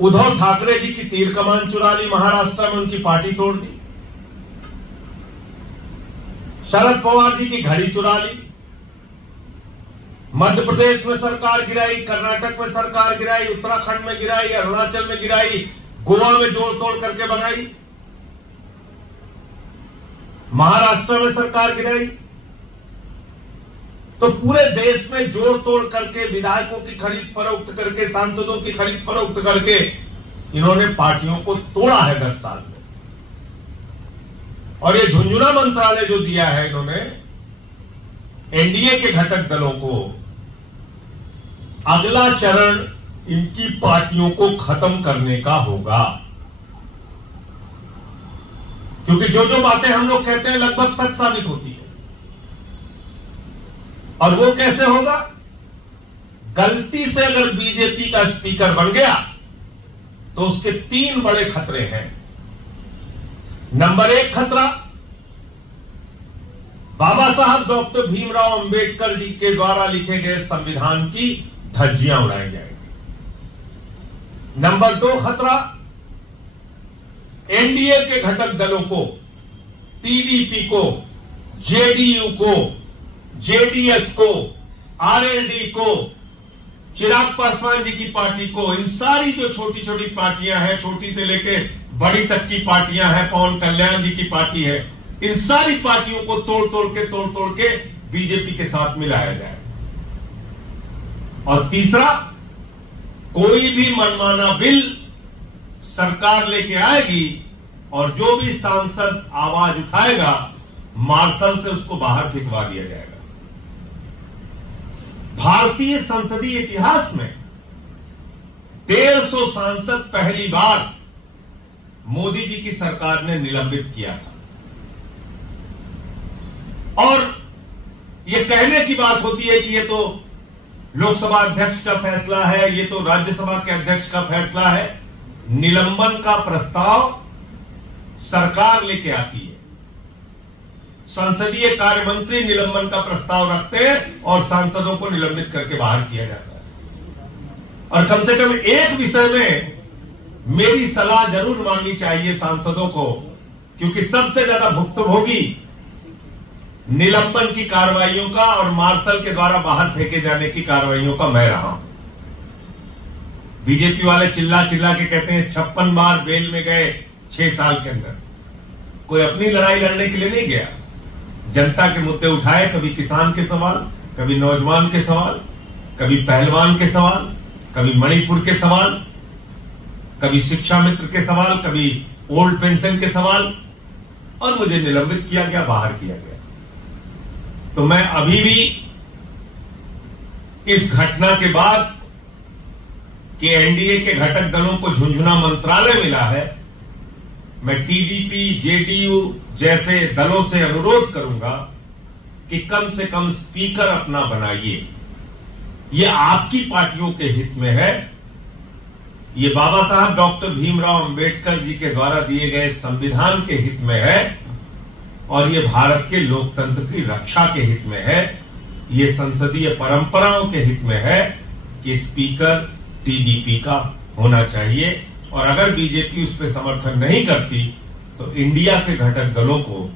उद्धव ठाकरे जी की तीर कमान चुरा ली, महाराष्ट्र में उनकी पार्टी तोड़ दी। शरद पवार जी की घड़ी चुरा ली, मध्य प्रदेश में सरकार गिराई, कर्नाटक में सरकार गिराई, उत्तराखंड में गिराई, अरुणाचल में गिराई, गोवा में जोड़ तोड़ करके बनाई, महाराष्ट्र में सरकार गिराई। तो पूरे देश में जोड़ तोड़ करके, विधायकों की खरीद फरोख्त करके, सांसदों की खरीद फरोख्त करके इन्होंने पार्टियों को तोड़ा है 10 साल में। और ये झुंझुना मंत्रालय जो दिया है इन्होंने एनडीए के घटक दलों को, अगला चरण इनकी पार्टियों को खत्म करने का होगा। क्योंकि जो जो बातें हम लोग कहते हैं लगभग सच साबित होती है। और वो कैसे होगा? गलती से अगर बीजेपी का स्पीकर बन गया तो उसके 3 बड़े खतरे हैं। नंबर 1 खतरा, बाबा साहब डॉक्टर भीमराव अंबेडकर जी के द्वारा लिखे गए संविधान की धज्जियां उड़ाई जाएंगी। नंबर 2 खतरा, एनडीए के घटक दलों को, टीडीपी को, जेडीयू को, जेडीएस को, आरएलडी को, चिराग पासवान जी की पार्टी को, इन सारी जो छोटी छोटी पार्टियां हैं, छोटी से लेके बड़ी तक की पार्टियां हैं, पवन कल्याण जी की पार्टी है, इन सारी पार्टियों को तोड़ तोड़ के बीजेपी के साथ मिलाया जाए। और तीसरा, कोई भी मनमाना बिल सरकार लेके आएगी और जो भी सांसद आवाज उठाएगा, मार्शल से उसको बाहर फेंकवा दिया जाएगा। भारतीय संसदीय इतिहास में 150 सांसद पहली बार मोदी जी की सरकार ने निलंबित किया था। और यह कहने की बात होती है कि ये तो लोकसभा अध्यक्ष का फैसला है, ये तो राज्यसभा के अध्यक्ष का फैसला है। निलंबन का प्रस्ताव सरकार लेके आती है, संसदीय कार्य मंत्री निलंबन का प्रस्ताव रखते हैं और सांसदों को निलंबित करके बाहर किया जाता है। और कम से कम एक विषय में मेरी सलाह जरूर मांगनी चाहिए सांसदों को, क्योंकि सबसे ज्यादा भुक्तभोगी निलंबन की कार्रवाइयों का और मार्शल के द्वारा बाहर फेंके जाने की कार्रवाइयों का मैं रहा हूं। बीजेपी वाले चिल्ला चिल्ला के कहते हैं 56 बार बेल में गए 6 साल के अंदर। कोई अपनी लड़ाई लड़ने के लिए नहीं गया, जनता के मुद्दे उठाए, कभी किसान के सवाल, कभी नौजवान के सवाल, कभी पहलवान के सवाल, कभी मणिपुर के सवाल, कभी शिक्षा मित्र के सवाल, कभी ओल्ड पेंशन के सवाल, और मुझे निलंबित किया गया, बाहर किया गया। तो मैं अभी भी इस घटना के बाद कि एनडीए के घटक दलों को झुंझुना मंत्रालय मिला है, मैं टीडीपी, जेडीयू जैसे दलों से अनुरोध करूंगा कि कम से कम स्पीकर अपना बनाइए। ये आपकी पार्टियों के हित में है, ये बाबा साहब डॉक्टर भीमराव अंबेडकर जी के द्वारा दिए गए संविधान के हित में है, और ये भारत के लोकतंत्र की रक्षा के हित में है, ये संसदीय परंपराओं के हित में है कि स्पीकर टीडीपी का होना चाहिए। और अगर बीजेपी उस पर समर्थन नहीं करती तो इंडिया के घटक दलों को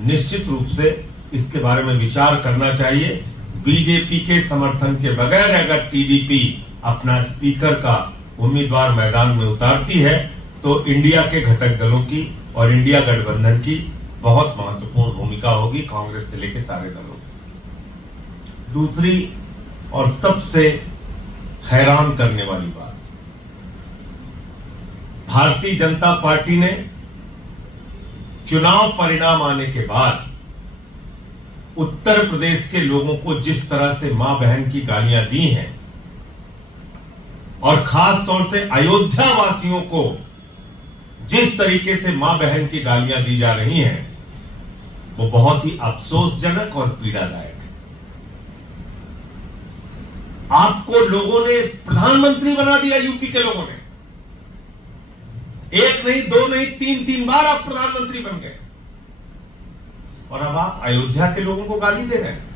निश्चित रूप से इसके बारे में विचार करना चाहिए। बीजेपी के समर्थन के बगैर अगर टीडीपी अपना स्पीकर का उम्मीदवार मैदान में उतारती है तो इंडिया के घटक दलों की और इंडिया गठबंधन की बहुत महत्वपूर्ण भूमिका होगी, कांग्रेस से लेकर सारे दलों की। दूसरी और सबसे हैरान करने वाली बात, भारतीय जनता पार्टी ने चुनाव परिणाम आने के बाद उत्तर प्रदेश के लोगों को जिस तरह से मां बहन की गालियां दी हैं, और खास तौर से अयोध्या वासियों को जिस तरीके से मां बहन की गालियां दी जा रही हैं, वो बहुत ही अफसोसजनक और पीड़ादायक है। आपको लोगों ने प्रधानमंत्री बना दिया, यूपी के लोगों ने। 1 नहीं, 2 नहीं, 3 बार आप प्रधानमंत्री बन गए, और अब आप अयोध्या के लोगों को गाली दे रहे हैं।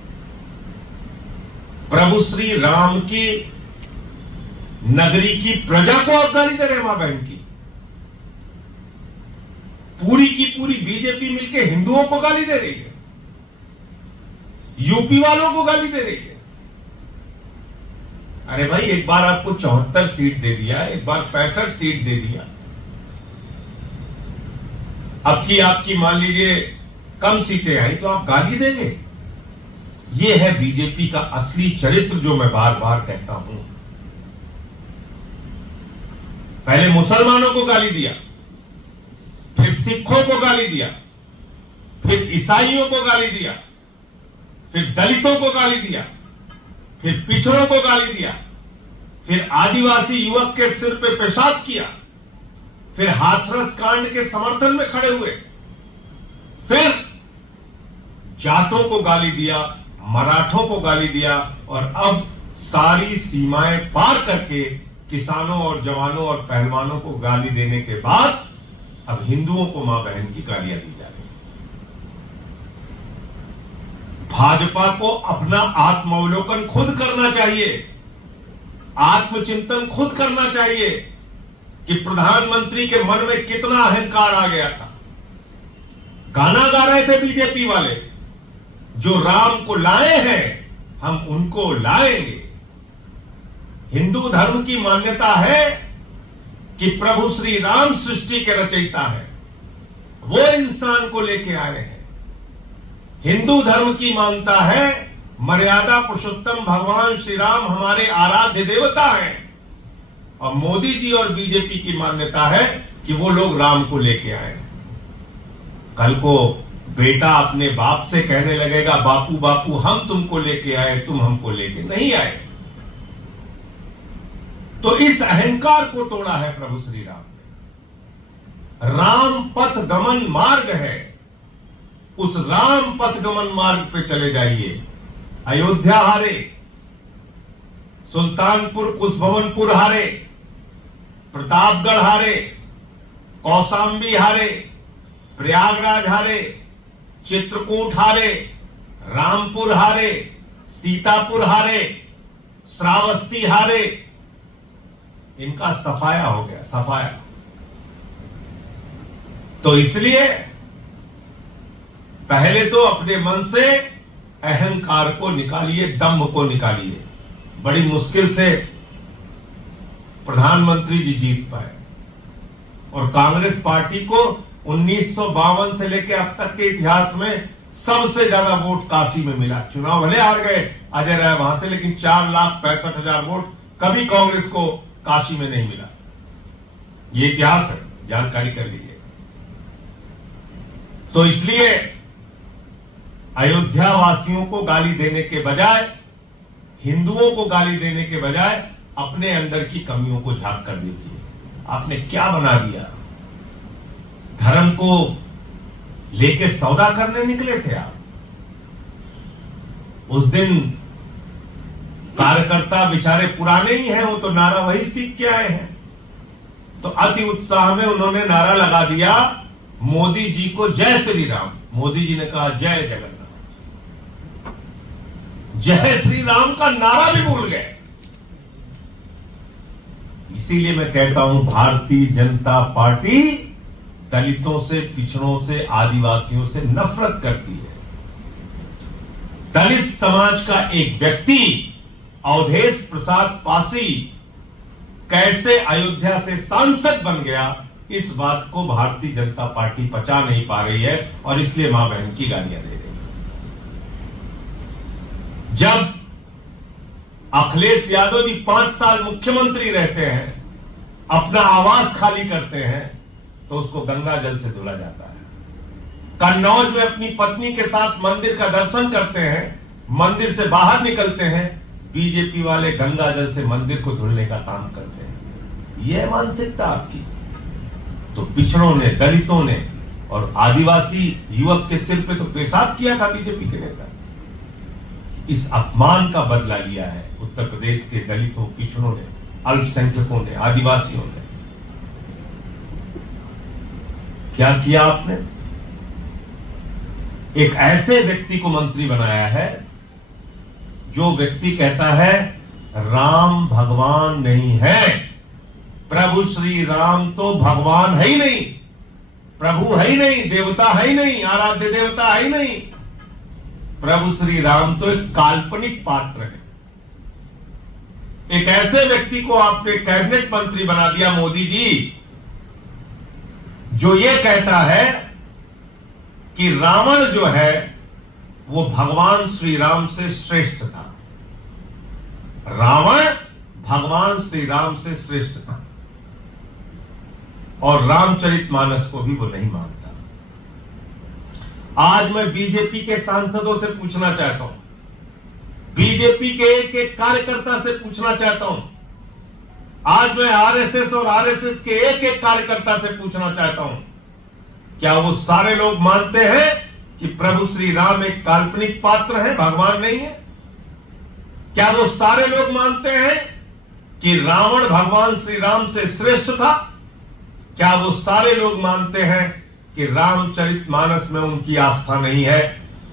प्रभु श्री राम की नगरी की प्रजा को आप गाली दे रहे हैं मां बहन की। पूरी की पूरी बीजेपी मिलकर हिंदुओं को गाली दे रही है, यूपी वालों को गाली दे रही है। अरे भाई, एक बार आपको 74 सीट दे दिया, एक बार 65 सीट दे दिया, अब की आपकी मान लीजिए कम सीटें आई तो आप गाली देंगे। ये है बीजेपी का असली चरित्र, जो मैं बार बार कहता हूं। पहले मुसलमानों को गाली दिया, फिर सिखों को गाली दिया, फिर ईसाइयों को गाली दिया, फिर दलितों को गाली दिया, फिर पिछड़ों को गाली दिया, फिर आदिवासी युवक के सिर पे पेशाब किया, फिर हाथरस कांड के समर्थन में खड़े हुए, फिर जाटों को गाली दिया, मराठों को गाली दिया, और अब सारी सीमाएं पार करके किसानों और जवानों और पहलवानों को गाली देने के बाद अब हिंदुओं को मां बहन की गालियां दी जा रही। भाजपा को अपना आत्मावलोकन खुद करना चाहिए, आत्मचिंतन खुद करना चाहिए कि प्रधानमंत्री के मन में कितना अहंकार आ गया था। गाना गा रहे थे बीजेपी वाले, जो राम को लाए हैं हम उनको लाएंगे। हिंदू धर्म की मान्यता है कि प्रभु श्री राम सृष्टि के रचयिता है, वो इंसान को लेके आए हैं। हिंदू धर्म की मान्यता है मर्यादा पुरुषोत्तम भगवान श्री राम हमारे आराध्य देवता हैं, और मोदी जी और बीजेपी की मान्यता है कि वो लोग राम को लेके आए हैं। कल को बेटा अपने बाप से कहने लगेगा, बापू बापू हम तुमको लेके आए, तुम हमको लेके नहीं आए। तो इस अहंकार को तोड़ा है प्रभु श्री राम ने। राम पथ गमन मार्ग है, उस राम पथ गमन मार्ग पे चले जाइए। अयोध्या हारे, सुल्तानपुर कुशभवनपुर हारे, प्रतापगढ़ हारे, कौशाम्बी हारे, प्रयागराज हारे, चित्रकूट हारे, रामपुर हारे, सीतापुर हारे, श्रावस्ती हारे, इनका सफाया हो गया, सफाया। तो इसलिए पहले तो अपने मन से अहंकार को निकालिए, दम्भ को निकालिए। बड़ी मुश्किल से प्रधानमंत्री जी जीत पाए, और कांग्रेस पार्टी को 1952 से लेकर अब तक के इतिहास में सबसे ज्यादा वोट काशी में मिला। चुनाव भले हार गए अजय राय वहां से, लेकिन 4,65,000 वोट कभी कांग्रेस को काशी में नहीं मिला। ये इतिहास है, जानकारी कर लीजिए। तो इसलिए अयोध्या वासियों को गाली देने के बजाय, हिंदुओं को गाली देने के बजाय अपने अंदर की कमियों को झांक कर देखिए। आपने क्या बना दिया? धर्म को लेके सौदा करने निकले थे आप। उस दिन कार्यकर्ता बेचारे पुराने ही हैं, वो तो नारा वही सीख के आए हैं। तो अति उत्साह में उन्होंने नारा लगा दिया, मोदी जी को जय श्री राम। मोदी जी ने कहा जय जगन्नाथ। जय श्री राम का नारा भी भूल गए। इसीलिए मैं कहता हूं, भारतीय जनता पार्टी दलितों से, पिछड़ों से, आदिवासियों से नफरत करती है। दलित समाज का एक व्यक्ति अवधेश प्रसाद पासी कैसे अयोध्या से सांसद बन गया, इस बात को भारतीय जनता पार्टी पचा नहीं पा रही है, और इसलिए मां बहन की गालियां दे रही है। जब अखिलेश यादव जी 5 साल मुख्यमंत्री रहते हैं, अपना आवास खाली करते हैं, तो उसको गंगा जल से धुला जाता है। कन्नौज में अपनी पत्नी के साथ मंदिर का दर्शन करते हैं, मंदिर से बाहर निकलते हैं, बीजेपी वाले गंगा जल से मंदिर को धुलने का काम करते हैं। यह मानसिकता आपकी। तो पिछड़ों ने, दलितों ने और आदिवासी युवक के सिर पे तो पेशाब किया था बीजेपी के नेता। इस अपमान का बदला लिया है उत्तर प्रदेश के दलितों, पिछड़ों ने, अल्पसंख्यकों ने, आदिवासियों ने। क्या किया आपने? एक ऐसे व्यक्ति को मंत्री बनाया है जो व्यक्ति कहता है राम भगवान नहीं है। प्रभु श्री राम तो भगवान है ही नहीं, प्रभु है ही नहीं, देवता है ही नहीं, आराध्य देवता है ही नहीं। प्रभु श्री राम तो एक काल्पनिक पात्र है। एक ऐसे व्यक्ति को आपने कैबिनेट मंत्री बना दिया मोदी जी, जो ये कहता है कि रावण जो है वो भगवान श्री राम से श्रेष्ठ था। रावण भगवान श्री राम से श्रेष्ठ था और रामचरितमानस को भी वो नहीं मानता। आज मैं बीजेपी के सांसदों से पूछना चाहता हूं, बीजेपी के एक एक कार्यकर्ता से पूछना चाहता हूं, आज मैं आरएसएस और आरएसएस के एक एक कार्यकर्ता से पूछना चाहता हूं, क्या वो सारे लोग मानते हैं कि प्रभु श्री राम एक काल्पनिक पात्र है, भगवान नहीं है? क्या वो सारे लोग मानते हैं कि रावण भगवान श्री राम से श्रेष्ठ था? क्या वो सारे लोग मानते हैं कि रामचरितमानस में उनकी आस्था नहीं है?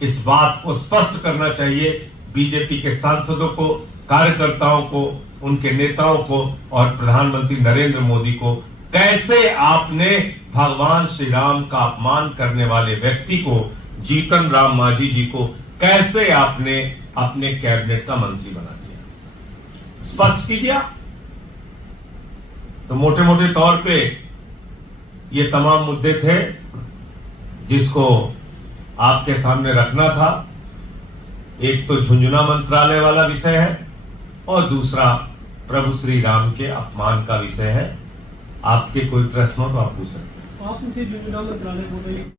इस बात को स्पष्ट करना चाहिए बीजेपी के सांसदों को, कार्यकर्ताओं को, उनके नेताओं को और प्रधानमंत्री नरेंद्र मोदी को। कैसे आपने भगवान श्री राम का अपमान करने वाले व्यक्ति को, जीतन राम मांझी जी को, कैसे आपने अपने कैबिनेट का मंत्री बना दिया? स्पष्ट कीजिए। तो मोटे मोटे तौर पे ये तमाम मुद्दे थे जिसको आपके सामने रखना था। एक तो झुंझुनू मंत्रालय वाला विषय है और दूसरा प्रभु श्री राम के अपमान का विषय है। आपके कोई प्रश्न हो तो आप पूछ सकते हैं। आप उसे झुंझुनू मंत्रालय बोल रहे हैं।